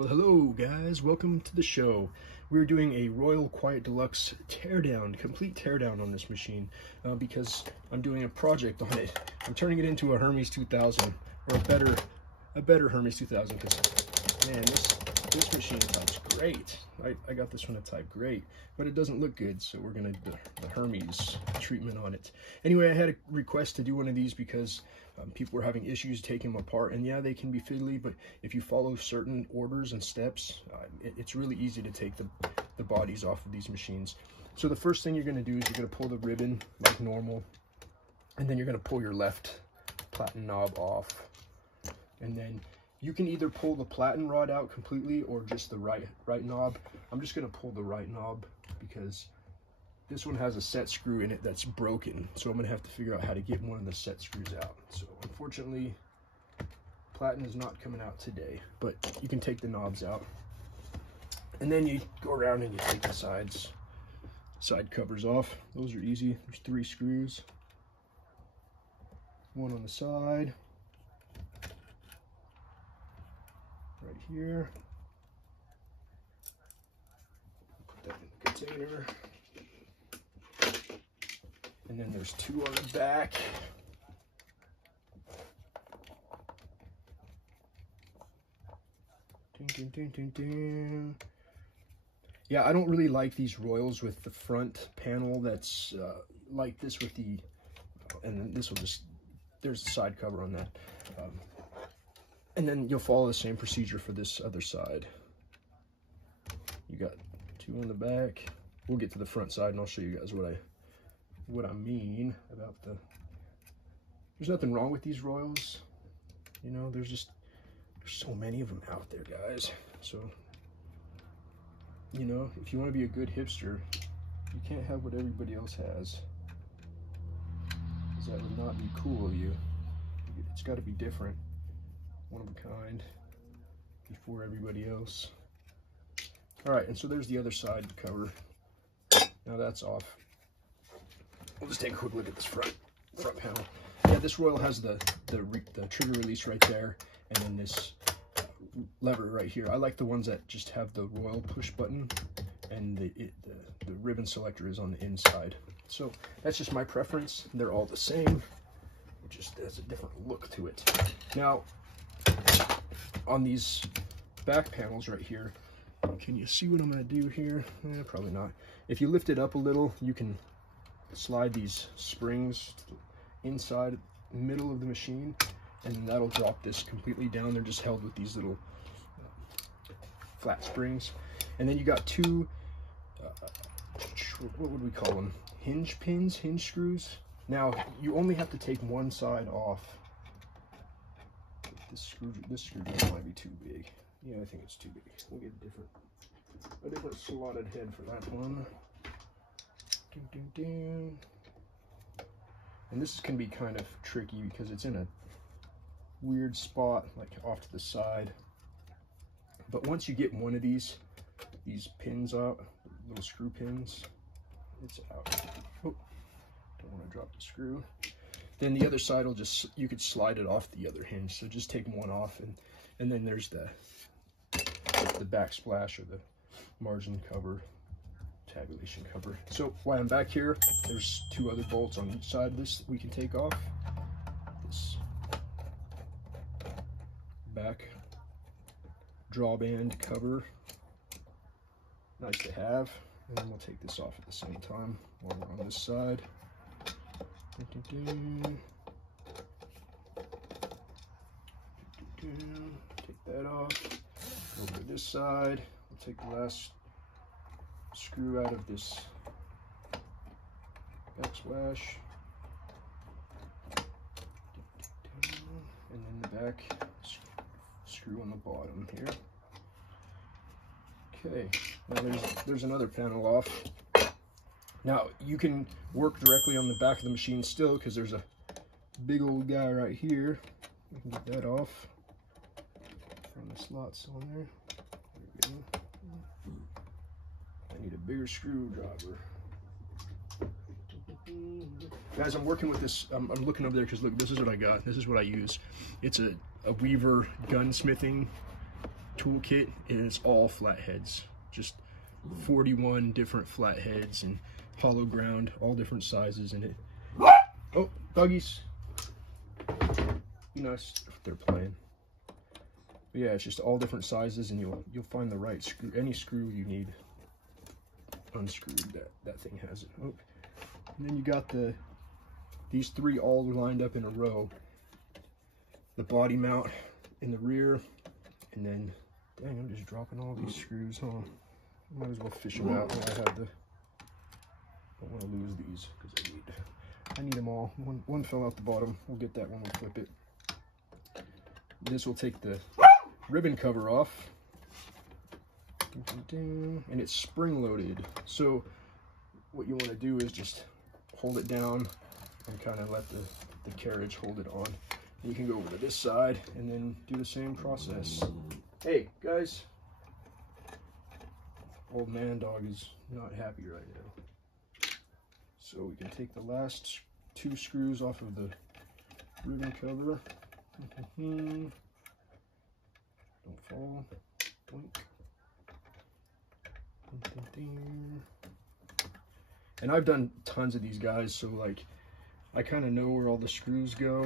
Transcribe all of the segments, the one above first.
Well, hello guys, welcome to the show. We're doing a Royal Quiet Deluxe teardown, complete teardown on this machine because I'm doing a project on it. I'm turning it into a Hermes 2000, or a better Hermes 2000, because man, this machine types great. I got this one to type great, but it doesn't look good, so we're gonna do the Hermes treatment on it. Anyway, I had a request to do one of these because people were having issues taking them apart, and yeah, they can be fiddly, but if you follow certain orders and steps, it's really easy to take the bodies off of these machines. So the first thing you're going to do is you're going to pull the ribbon like normal, and then you're going to pull your left platen knob off, and then you can either pull the platen rod out completely or just the right knob. I'm just going to pull the right knob because this one has a set screw in it that's broken, so I'm going to have to figure out how to get one of the set screws out. So unfortunately, platen is not coming out today, but you can take the knobs out. And then you go around and you take the side covers off. Those are easy. There's 3 screws. One on the side. Right here. Put that in the container. And then there's 2 on the back. Ding, ding, ding, ding, ding. Yeah, I don't really like these Royals with the front panel that's like this with the, and then this will just, there's the side cover on that. And then you'll follow the same procedure for this other side. You got 2 on the back. We'll get to the front side and I'll show you guys what I mean about there's nothing wrong with these Royals, you know, there's so many of them out there, guys. So, you know, if you want to be a good hipster, you can't have what everybody else has, because that would not be cool of you. It's got to be different, one of a kind, before everybody else. All right, and so there's the other side cover. Now that's off. We'll just take a quick look at this front panel. Yeah, this Royal has the trigger release right there, and then this lever right here. I like the ones that just have the Royal push button, and the ribbon selector is on the inside. So that's just my preference. They're all the same. It just has a different look to it. Now, on these back panels right here, can you see what I'm going to do here? Probably not. If you lift it up a little, you can slide these springs to the inside middle of the machine, and then that'll drop this completely down. They're just held with these little flat springs. And then you got 2 what would we call them, hinge screws. Now you only have to take one side off. This screw might be too big. Yeah, I think it's too big. We'll get a different slotted head for that one. Ding, ding, ding. And this can be kind of tricky because it's in a weird spot, like off to the side. But once you get one of these pins out, little screw pins, it's out. Oh, don't want to drop the screw. Then the other side will you could slide it off the other hinge. So just take one off, and then there's the backsplash or the margin cover, tabulation cover. So while I'm back here, there's 2 other bolts on each side of this we can take off. This back drawband cover, nice to have. And then we'll take this off at the same time while we're on this side. Take that off. Over to this side. We'll take the last screw out of this backsplash, and then the back screw on the bottom here. Okay, now there's another panel off. Now you can work directly on the back of the machine still, because there's a big old guy right here. We can get that off from the slots on there. There we go. I need a bigger screwdriver. Guys, I'm working with this. I'm looking over there because look, this is what I got. This is what I use. It's a Weaver gunsmithing toolkit is all flatheads, just 41 different flatheads and hollow ground, all different sizes in it. Oh, doggies. Be nice if they're playing. But yeah, it's just all different sizes, and you'll find the right screw. Any screw you need unscrewed, that thing has it. Oh. And then you got these three all lined up in a row. The body mount in the rear, and then, dang, I'm just dropping all these screws, huh? Might as well fish them out while I have the, don't want to lose these, because I need them all. One fell out the bottom. We'll get that when we flip it. This will take the ribbon cover off. And it's spring loaded. So what you want to do is just hold it down and kind of let the carriage hold it on. You can go over to this side and then do the same process. Hey, guys. Old man dog is not happy right now. So we can take the last two screws off of the ribbon cover. Don't fall. Blink. And I've done tons of these guys, so like I kind of know where all the screws go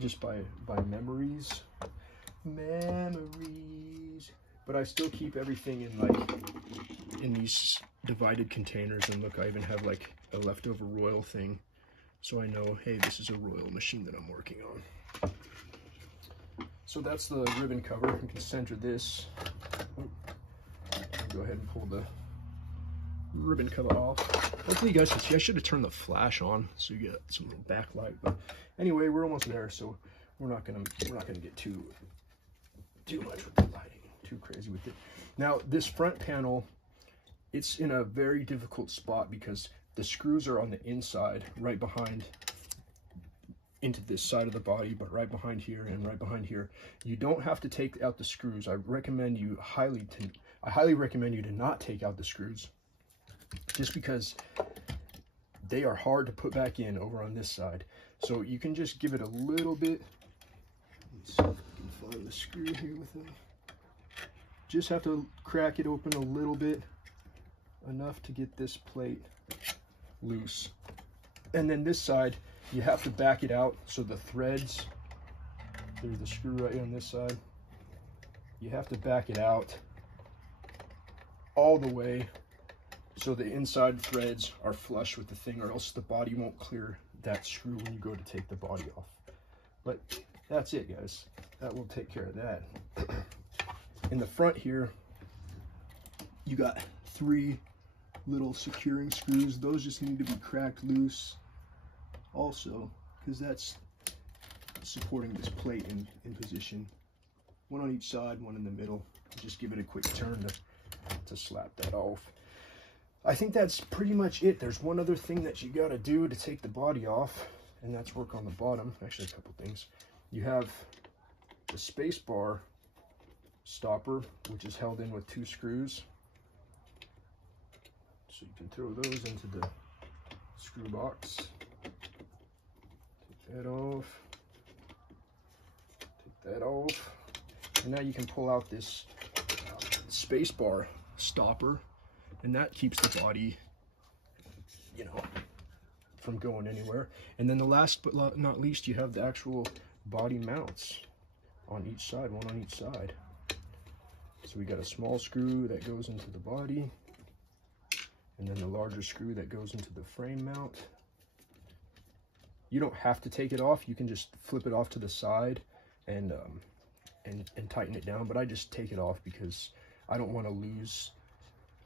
just by memories. But I still keep everything in these divided containers. And look, I even have like a leftover Royal thing, so I know, hey, this is a Royal machine that I'm working on. So that's the ribbon cover. You can center this. Go ahead and pull the ribbon cover off. Hopefully you guys can see. I should have turned the flash on so you get some little backlight. But anyway, we're almost there, so we're not gonna get too much with the lighting, too crazy with it. Now this front panel, it's in a very difficult spot because the screws are on the inside, right behind into this side of the body, but right behind here and right behind here. You don't have to take out the screws. I highly recommend you to not take out the screws, just because they are hard to put back in over on this side. So you can just give it a little bit. Let's see if I can find the screw here with it. Just have to crack it open a little bit, enough to get this plate loose. And then this side, you have to back it out so the threads, there's the screw right on this side. You have to back it out all the way so the inside threads are flush with the thing, or else the body won't clear that screw when you go to take the body off. But that's it, guys. That will take care of that. In the front here, you got three little securing screws. Those just need to be cracked loose also, because that's supporting this plate in position. One on each side, one in the middle. Just give it a quick turn to slap that off. I think that's pretty much it. There's one other thing that you got to do to take the body off, and that's work on the bottom. Actually, a couple things. You have the space bar stopper, which is held in with two screws. So you can throw those into the screw box. Take that off. Take that off. And now you can pull out this space bar stopper, and that keeps the body, you know, from going anywhere. And then the last but not least, you have the actual body mounts on each side, one on each side. So we got a small screw that goes into the body, and then the larger screw that goes into the frame mount. You don't have to take it off. You can just flip it off to the side and tighten it down. But I just take it off because I don't want to lose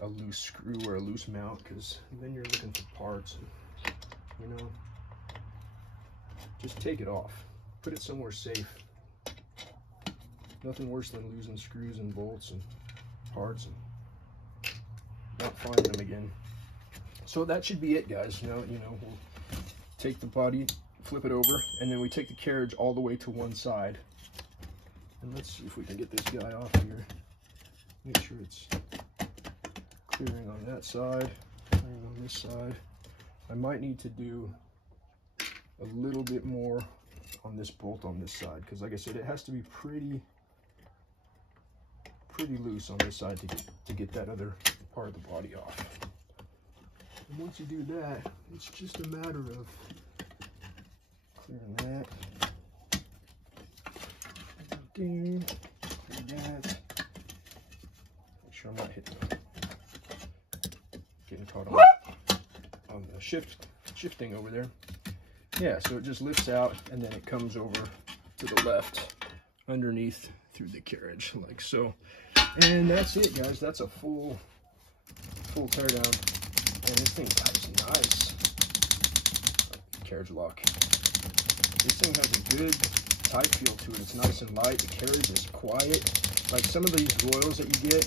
a loose screw or a loose mount, because then you're looking for parts. And, you know, just take it off. Put it somewhere safe. Nothing worse than losing screws and bolts and parts and not finding them again. So that should be it, guys. Now, you know, we'll take the body, flip it over, and then we take the carriage all the way to one side. And let's see if we can get this guy off here. Make sure it's clearing on that side, clearing on this side. I might need to do a little bit more on this bolt on this side, because like I said, it has to be pretty pretty loose on this side to get that other part of the body off. And once you do that, it's just a matter of clearing that. Clear that. Make sure I'm not getting caught on the shifting over there. Yeah, so it just lifts out and then it comes over to the left underneath through the carriage like so. And that's it, guys. That's a full teardown. And this thing types nice. Carriage lock. This thing has a good type feel to it. It's nice and light. The carriage is quiet. Like some of these Royals that you get,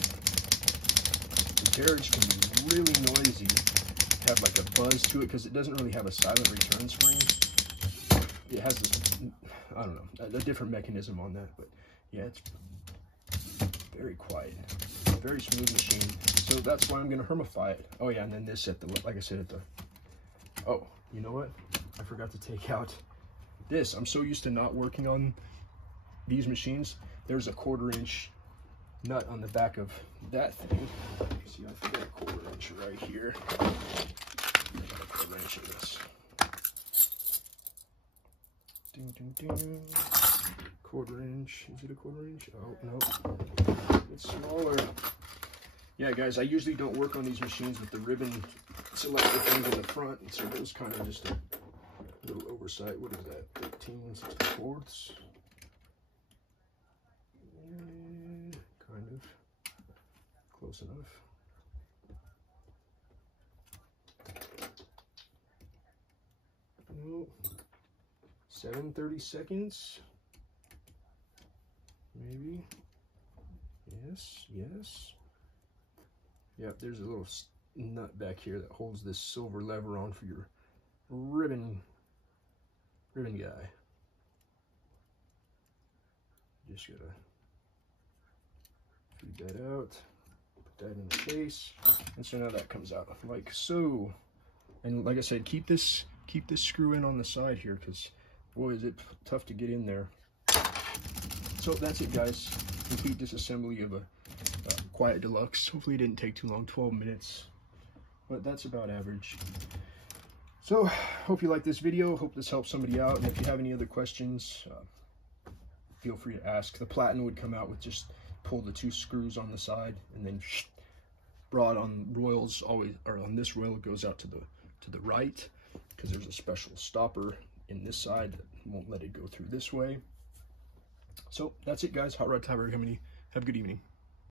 the carriage can be really noisy. Have like a buzz to it because it doesn't really have a silent return spring. It has this, I don't know, a different mechanism on that, but yeah, it's very quiet, very smooth machine. So that's why I'm gonna hermify it. Oh yeah, and then this at the, like I said, at the, oh, you know what? I forgot to take out this. I'm so used to not working on these machines. There's a 1/4 inch nut on the back of that thing. See, I've got a 1/4 inch right here. I got a 1/4 inch of this. 1/4 inch. Is it a 1/4 inch? Oh, no. It's smaller. Yeah, guys, I usually don't work on these machines with the ribbon selector things in the front, and so those kind of just a little oversight. What is that? 18/64? Kind of. Close enough. No. 7/32. Maybe. Yes. Yep, there's a little nut back here that holds this silver lever on for your ribbon guy. Just gotta feed that out, put that in the case, and so now that comes out like so. And like I said, keep this screw in on the side here, because boy is it tough to get in there. So that's it, guys. Complete disassembly of a Quiet DeLuxe. Hopefully it didn't take too long, 12 minutes, but that's about average. So hope you like this video. Hope this helps somebody out, and if you have any other questions, feel free to ask. The platen would come out with just pull the 2 screws on the side, and then broad on Royals always, or on this Royal, it goes out to the right, because there's a special stopper in this side that won't let it go through this way. So that's it, guys. Hot Rod Typewriter Company. Have a good evening.